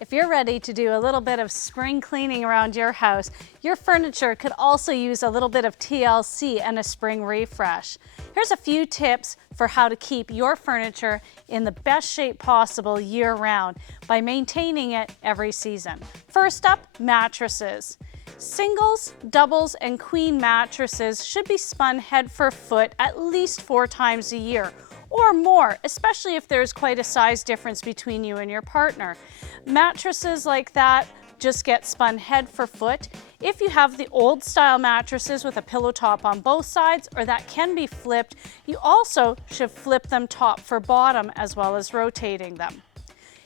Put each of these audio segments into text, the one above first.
If you're ready to do a little bit of spring cleaning around your house, your furniture could also use a little bit of TLC and a spring refresh. Here's a few tips for how to keep your furniture in the best shape possible year-round by maintaining it every season. First up, mattresses. Singles, doubles, and queen mattresses should be spun head for foot at least 4 times a year or more, especially if there's quite a size difference between you and your partner. Mattresses like that just get spun head for foot. If you have the old style mattresses with a pillow top on both sides, or that can be flipped, you also should flip them top for bottom as well as rotating them.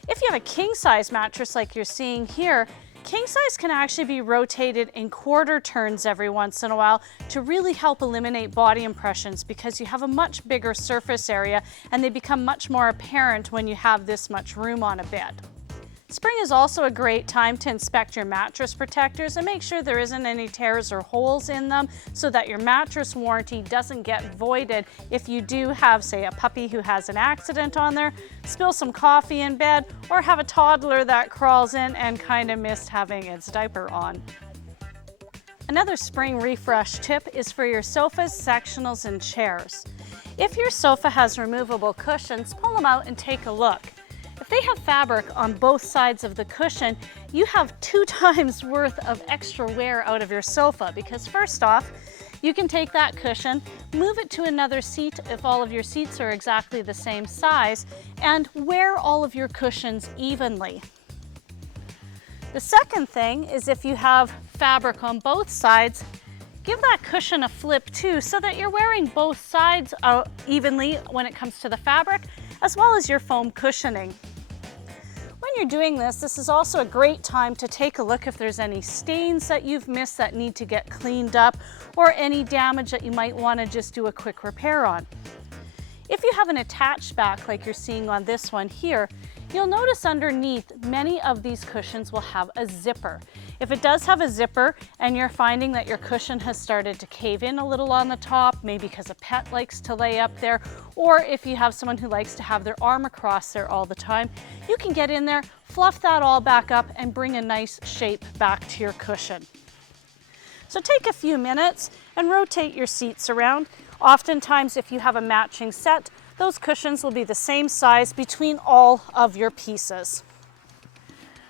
If you have a king size mattress like you're seeing here, king size can actually be rotated in quarter turns every once in a while to really help eliminate body impressions, because you have a much bigger surface area and they become much more apparent when you have this much room on a bed. Spring is also a great time to inspect your mattress protectors and make sure there isn't any tears or holes in them, so that your mattress warranty doesn't get voided if you do have, say, a puppy who has an accident on there, spill some coffee in bed, or have a toddler that crawls in and kind of missed having its diaper on. Another spring refresh tip is for your sofas, sectionals, and chairs. If your sofa has removable cushions, pull them out and take a look. If they have fabric on both sides of the cushion, you have 2 times worth of extra wear out of your sofa, because first off, you can take that cushion, move it to another seat if all of your seats are exactly the same size, and wear all of your cushions evenly. The second thing is, if you have fabric on both sides, give that cushion a flip too, so that you're wearing both sides evenly when it comes to the fabric, as well as your foam cushioning. When you're doing this, this is also a great time to take a look if there's any stains that you've missed that need to get cleaned up, or any damage that you might want to just do a quick repair on. If you have an attached back like you're seeing on this one here, you'll notice underneath many of these cushions will have a zipper. If it does have a zipper and you're finding that your cushion has started to cave in a little on the top, maybe because a pet likes to lay up there, or if you have someone who likes to have their arm across there all the time, you can get in there, fluff that all back up, and bring a nice shape back to your cushion. So take a few minutes and rotate your seats around. Oftentimes, if you have a matching set, those cushions will be the same size between all of your pieces.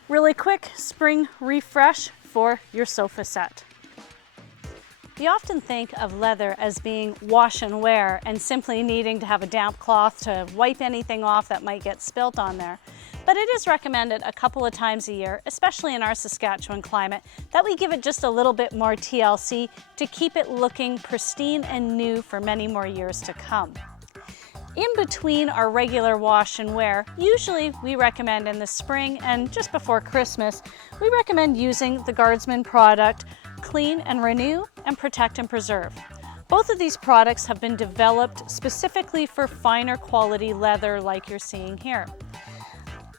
Really quick spring refresh for your sofa set. We often think of leather as being wash and wear and simply needing to have a damp cloth to wipe anything off that might get spilt on there. But it is recommended a couple of times a year, especially in our Saskatchewan climate, that we give it just a little bit more TLC to keep it looking pristine and new for many more years to come. In between our regular wash and wear, usually we recommend in the spring and just before Christmas, we recommend using the Guardsman product Clean and Renew and Protect and Preserve. Both of these products have been developed specifically for finer quality leather like you're seeing here.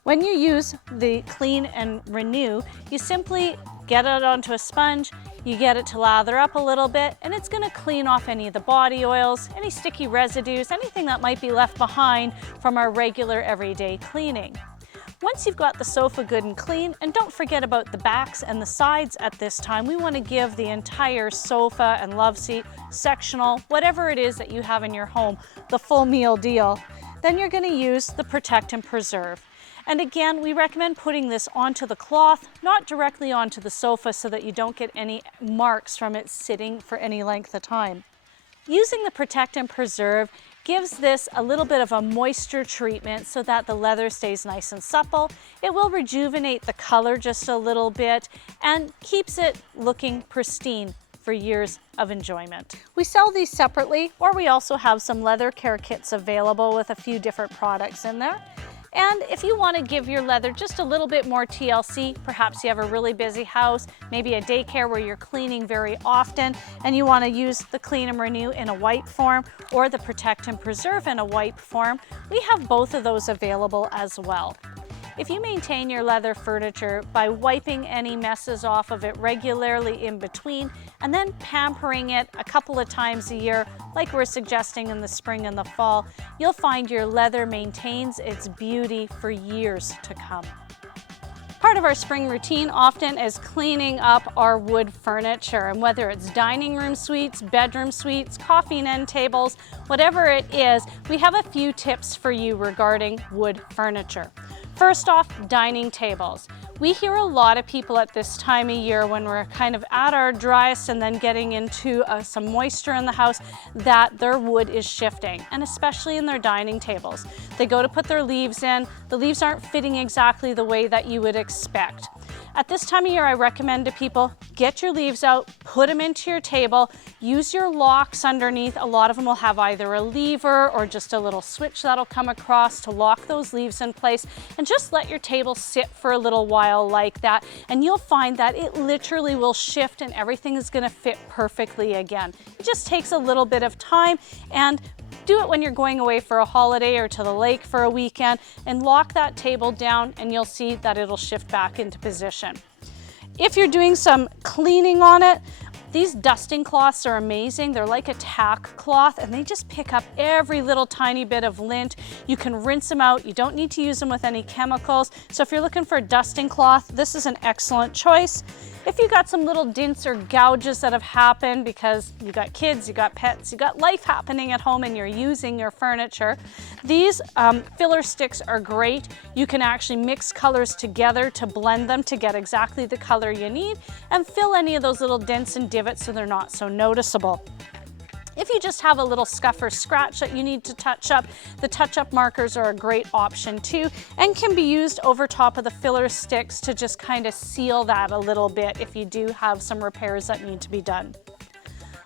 When you use the Clean and Renew, you simply get it onto a sponge, you get it to lather up a little bit, and it's going to clean off any of the body oils, any sticky residues, anything that might be left behind from our regular everyday cleaning. Once you've got the sofa good and clean, and don't forget about the backs and the sides at this time, we want to give the entire sofa and love seat, sectional, whatever it is that you have in your home, the full meal deal, then you're going to use the Protect and Preserve. And again, we recommend putting this onto the cloth, not directly onto the sofa, so that you don't get any marks from it sitting for any length of time. Using the Protect and Preserve gives this a little bit of a moisture treatment so that the leather stays nice and supple. It will rejuvenate the color just a little bit and keeps it looking pristine for years of enjoyment. We sell these separately, or we also have some leather care kits available with a few different products in there. And if you want to give your leather just a little bit more TLC, perhaps you have a really busy house, maybe a daycare where you're cleaning very often, and you want to use the Clean and Renew in a wipe form or the Protect and Preserve in a wipe form, we have both of those available as well. If you maintain your leather furniture by wiping any messes off of it regularly in between, and then pampering it a couple of times a year, like we're suggesting in the spring and the fall, you'll find your leather maintains its beauty for years to come. part of our spring routine often is cleaning up our wood furniture, and whether it's dining room suites, bedroom suites, coffee and end tables, whatever it is, we have a few tips for you regarding wood furniture. First off, dining tables. We hear a lot of people at this time of year when we're kind of at our driest and then getting into some moisture in the house that their wood is shifting, and especially in their dining tables. They go to put their leaves in, the leaves aren't fitting exactly the way that you would expect. At this time of year, I recommend to people, get your leaves out, put them into your table, use your locks underneath. A lot of them will have either a lever or just a little switch that'll come across to lock those leaves in place, and just let your table sit for a little while like that, and you'll find that it literally will shift and everything is going to fit perfectly again. It just takes a little bit of time, and do it when you're going away for a holiday or to the lake for a weekend, and lock that table down and you'll see that it'll shift back into position. If you're doing some cleaning on it, these dusting cloths are amazing. They're like a tack cloth and they just pick up every little tiny bit of lint. You can rinse them out. You don't need to use them with any chemicals. So if you're looking for a dusting cloth, this is an excellent choice. If you got some little dints or gouges that have happened because you got kids, you got pets, you got life happening at home and you're using your furniture, these filler sticks are great. You can actually mix colors together to blend them to get exactly the color you need and fill any of those little dents and divots so they're not so noticeable. If you just have a little scuff or scratch that you need to touch up, the touch-up markers are a great option too, and can be used over top of the filler sticks to just kind of seal that a little bit if you do have some repairs that need to be done.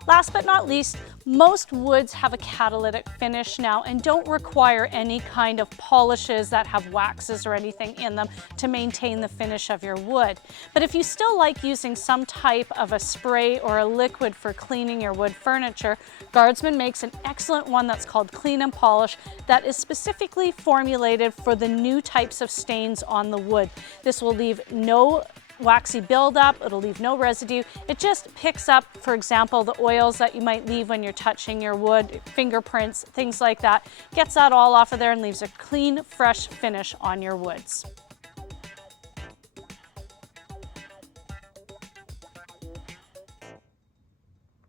Last but not least, most woods have a catalytic finish now and don't require any kind of polishes that have waxes or anything in them to maintain the finish of your wood. But if you still like using some type of a spray or a liquid for cleaning your wood furniture, Guardsman makes an excellent one that's called Clean and Polish that is specifically formulated for the new types of stains on the wood. This will leave no waxy buildup, it'll leave no residue. It just picks up, for example, the oils that you might leave when you're touching your wood, fingerprints, things like that. Gets that all off of there and leaves a clean, fresh finish on your woods.